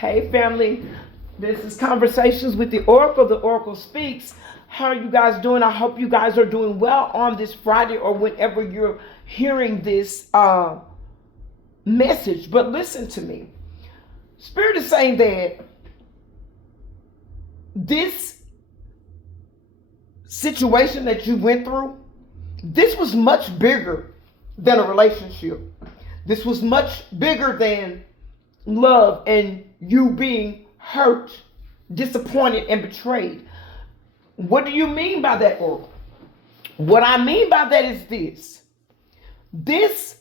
Hey family, this is Conversations with the Oracle. The Oracle speaks. How are you guys doing? I hope you guys are doing well on this Friday or whenever you're hearing this message. But listen to me. Spirit is saying that this situation that you went through, this was much bigger than a relationship. This was much bigger than love and you being hurt, disappointed, and betrayed. What do you mean by that, Oracle? What I mean by that is this. This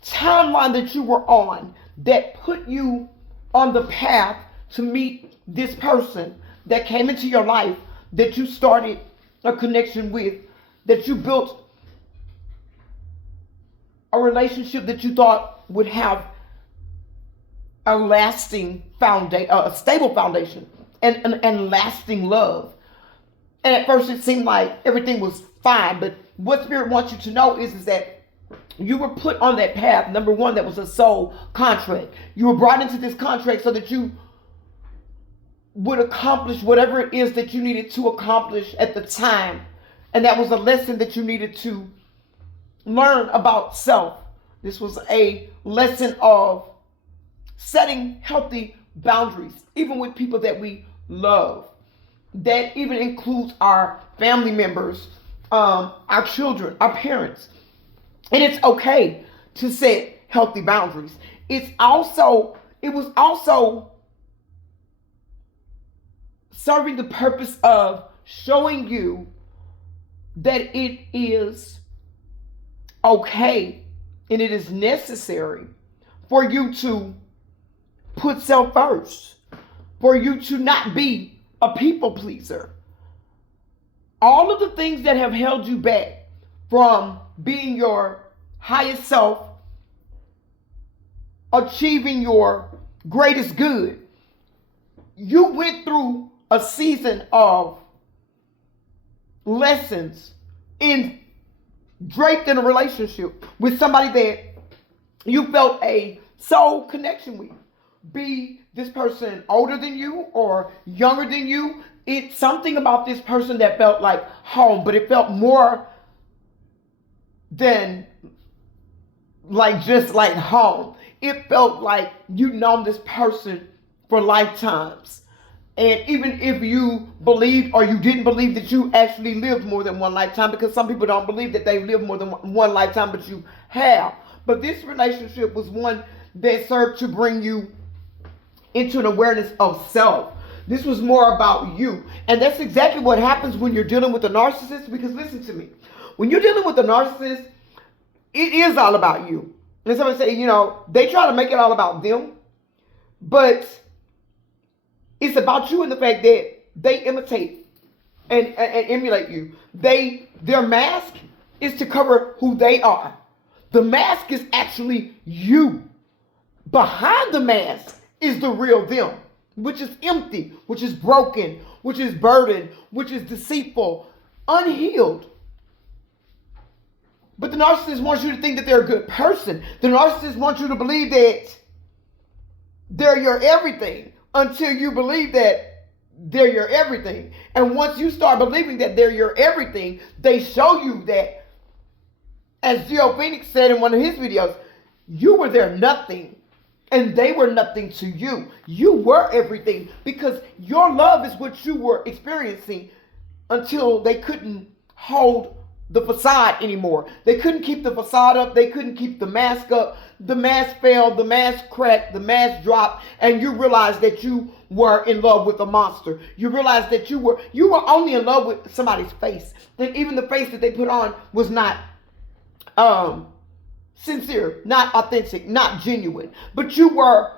timeline that you were on that put you on the path to meet this person that came into your life, that you started a connection with, that you built a relationship that you thought would have a lasting foundation, a stable foundation, and lasting love. And at first it seemed like everything was fine, but what Spirit wants you to know is that you were put on that path. Number one, that was a soul contract. You were brought into this contract so that you would accomplish whatever it is that you needed to accomplish at the time. And that was a lesson that you needed to learn about self. This was a lesson of setting healthy boundaries, even with people that we love. That even includes our family members, our children, our parents. And it's okay to set healthy boundaries. It was also serving the purpose of showing you that it is okay and it is necessary for you to put self first, for you to not be a people pleaser. All of the things that have held you back from being your highest self, achieving your greatest good, you went through a season of lessons draped in a relationship with somebody that you felt a soul connection with. Be this person older than you or younger than you. It's something about this person that felt like home, but it felt more than just like home. It felt like you'd known this person for lifetimes. And even if you believed or you didn't believe that you actually lived more than one lifetime, because some people don't believe that they've lived more than one lifetime, but you have. But this relationship was one that served to bring you into an awareness of self. This was more about you. And that's exactly what happens when you're dealing with a narcissist, because listen to me. When you're dealing with a narcissist, it is all about you. And somebody say, they try to make it all about them, but it's about you in the fact that they imitate and emulate you. Their mask is to cover who they are. The mask is actually you. Behind the mask is the real them, which is empty, which is broken, which is burdened, which is deceitful, unhealed. But the narcissist wants you to think that they're a good person. The narcissist wants you to believe that they're your everything until you believe that they're your everything. And once you start believing that they're your everything, they show you that, as Geo Phoenix said in one of his videos, you were their nothing. And they were nothing to you. You were everything because your love is what you were experiencing until they couldn't hold the facade anymore. They couldn't keep the facade up. They couldn't keep the mask up. The mask fell, the mask cracked, the mask dropped, and you realized that you were in love with a monster. You realized that you were only in love with somebody's face. That even the face that they put on was not sincere, not authentic, not genuine. But you were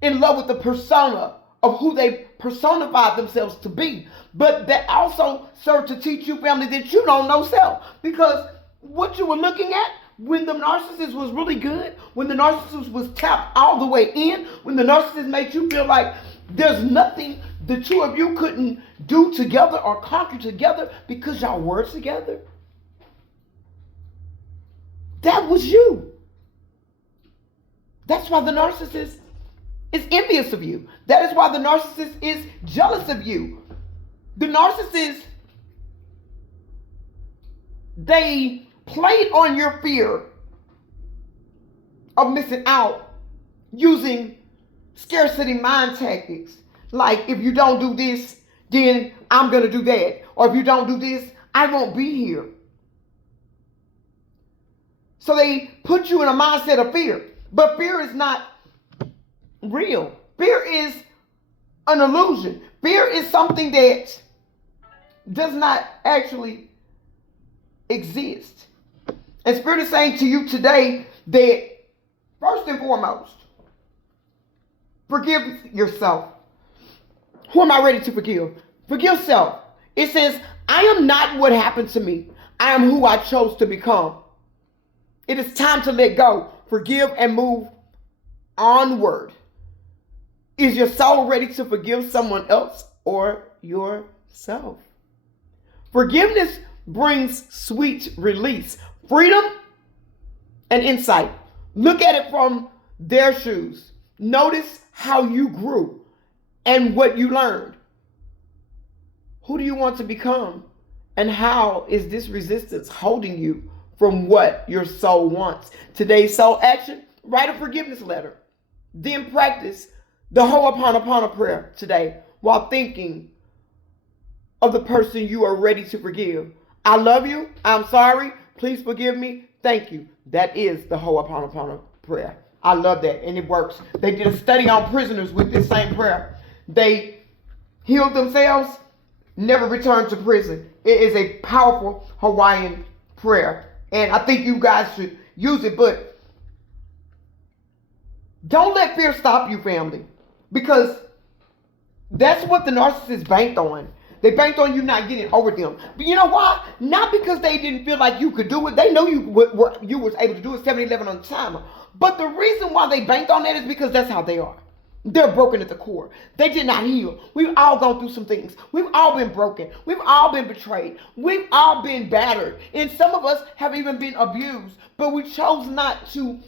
in love with the persona of who they personified themselves to be. But that also served to teach you, family, that you don't know self. Because what you were looking at when the narcissist was really good, when the narcissist was tapped all the way in, when the narcissist made you feel like there's nothing the two of you couldn't do together or conquer together because y'all were together. That was you. That's why the narcissist is envious of you. That is why the narcissist is jealous of you. The narcissist, they played on your fear of missing out using scarcity mind tactics. Like, if you don't do this, then I'm going to do that. Or if you don't do this, I won't be here. So they put you in a mindset of fear. But fear is not real. Fear is an illusion. Fear is something that does not actually exist. And Spirit is saying to you today that, first and foremost, forgive yourself. Who am I ready to forgive? Forgive self. It says, I am not what happened to me. I am who I chose to become. It is time to let go, forgive, and move onward. Is your soul ready to forgive someone else or yourself? Forgiveness brings sweet release, freedom, and insight. Look at it from their shoes. Notice how you grew and what you learned. Who do you want to become? And how is this resistance holding you from what your soul wants? Today's soul action: write a forgiveness letter. Then practice the Ho'oponopono prayer today while thinking of the person you are ready to forgive. I love you. I'm sorry. Please forgive me. Thank you. That is the Ho'oponopono prayer. I love that, and it works. They did a study on prisoners with this same prayer. They healed themselves, never returned to prison. It is a powerful Hawaiian prayer, and I think you guys should use it. But don't let fear stop you, family, because that's what the narcissist banked on. They banked on you not getting over them. But you know why? Not because they didn't feel like you could do it. They know you was able to do it 7-11 on the timer. But the reason why they banked on that is because that's how they are. They're broken at the core. They did not heal. We've all gone through some things. We've all been broken. We've all been betrayed. We've all been battered. And some of us have even been abused. But we chose not to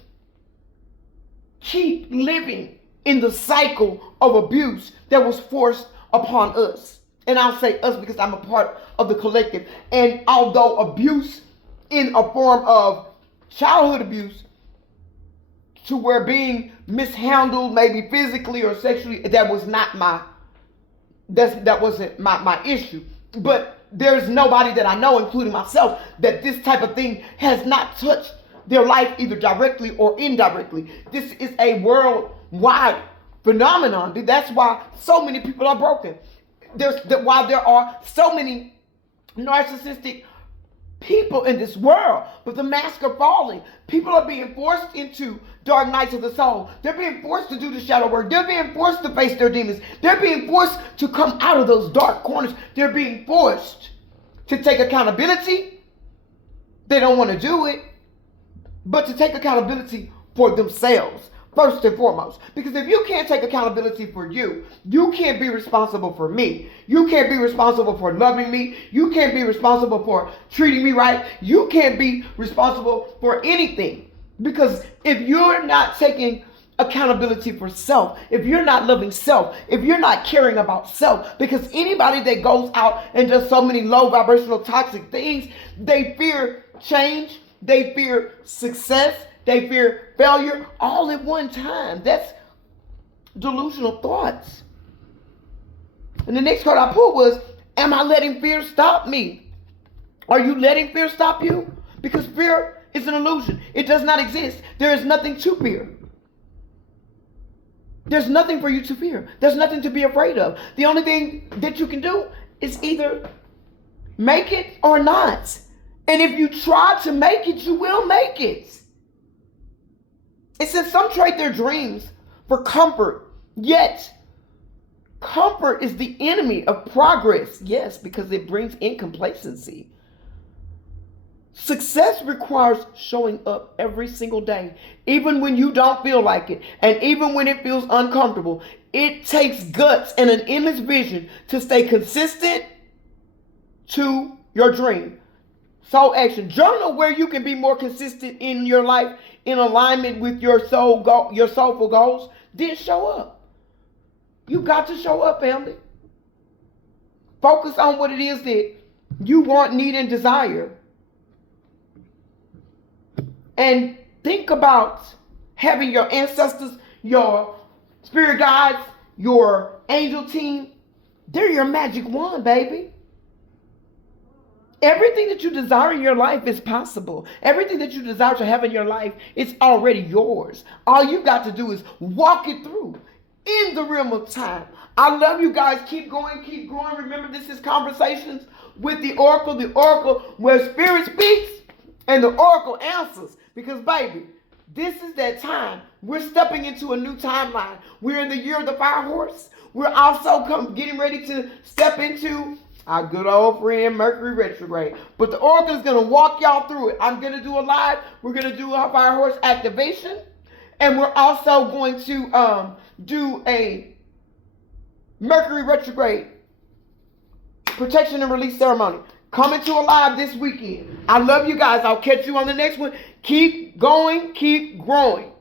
keep living in the cycle of abuse that was forced upon us. And I'll say us because I'm a part of the collective. And although abuse in a form of childhood abuse, to where being mishandled, maybe physically or sexually, that wasn't my issue. But there's nobody that I know, including myself, that this type of thing has not touched their life either directly or indirectly. This is a worldwide phenomenon. That's why so many people are broken. Why there are so many narcissistic people in this world. But the masks are falling. People are being forced into dark nights of the soul. They're being forced to do the shadow work. They're being forced to face their demons. They're being forced to come out of those dark corners. They're being forced to take accountability. They don't want to do it, but to take accountability for themselves, first and foremost. Because if you can't take accountability for you, you can't be responsible for me. You can't be responsible for loving me. You can't be responsible for treating me right. You can't be responsible for anything. Because if you're not taking accountability for self, if you're not loving self, if you're not caring about self, because anybody that goes out and does so many low vibrational toxic things, they fear change, they fear success, they fear failure all at one time. That's delusional thoughts. And the next card I pulled was, am I letting fear stop me? Are you letting fear stop you? Because fear is an illusion. It does not exist. There is nothing to fear. There's nothing for you to fear. There's nothing to be afraid of. The only thing that you can do is either make it or not. And if you try to make it, you will make it. It says some trade their dreams for comfort, yet comfort is the enemy of progress. Yes, because it brings in complacency. Success requires showing up every single day, even when you don't feel like it, and even when it feels uncomfortable. It takes guts and an endless vision to stay consistent to your dream. Soul action. Journal where you can be more consistent in your life, in alignment with your your soulful goals. Then show up. You got to show up, family. Focus on what it is that you want, need, and desire. And think about having your ancestors, your spirit guides, your angel team. They're your magic wand, baby. Everything that you desire in your life is possible. Everything that you desire to have in your life is already yours. All you got to do is walk it through in the realm of time. I love you guys. Keep going, keep growing. Remember, this is Conversations with the Oracle where Spirit speaks and the Oracle answers. Because, baby, this is that time. We're stepping into a new timeline. We're in the year of the fire horse. We're also getting ready to step into our good old friend Mercury retrograde. But the Oracle is going to walk y'all through it. I'm going to do a live. We're going to do a fire horse activation. And we're also going to do a Mercury retrograde protection and release ceremony. Coming to a live this weekend. I love you guys. I'll catch you on the next one. Keep going, keep growing.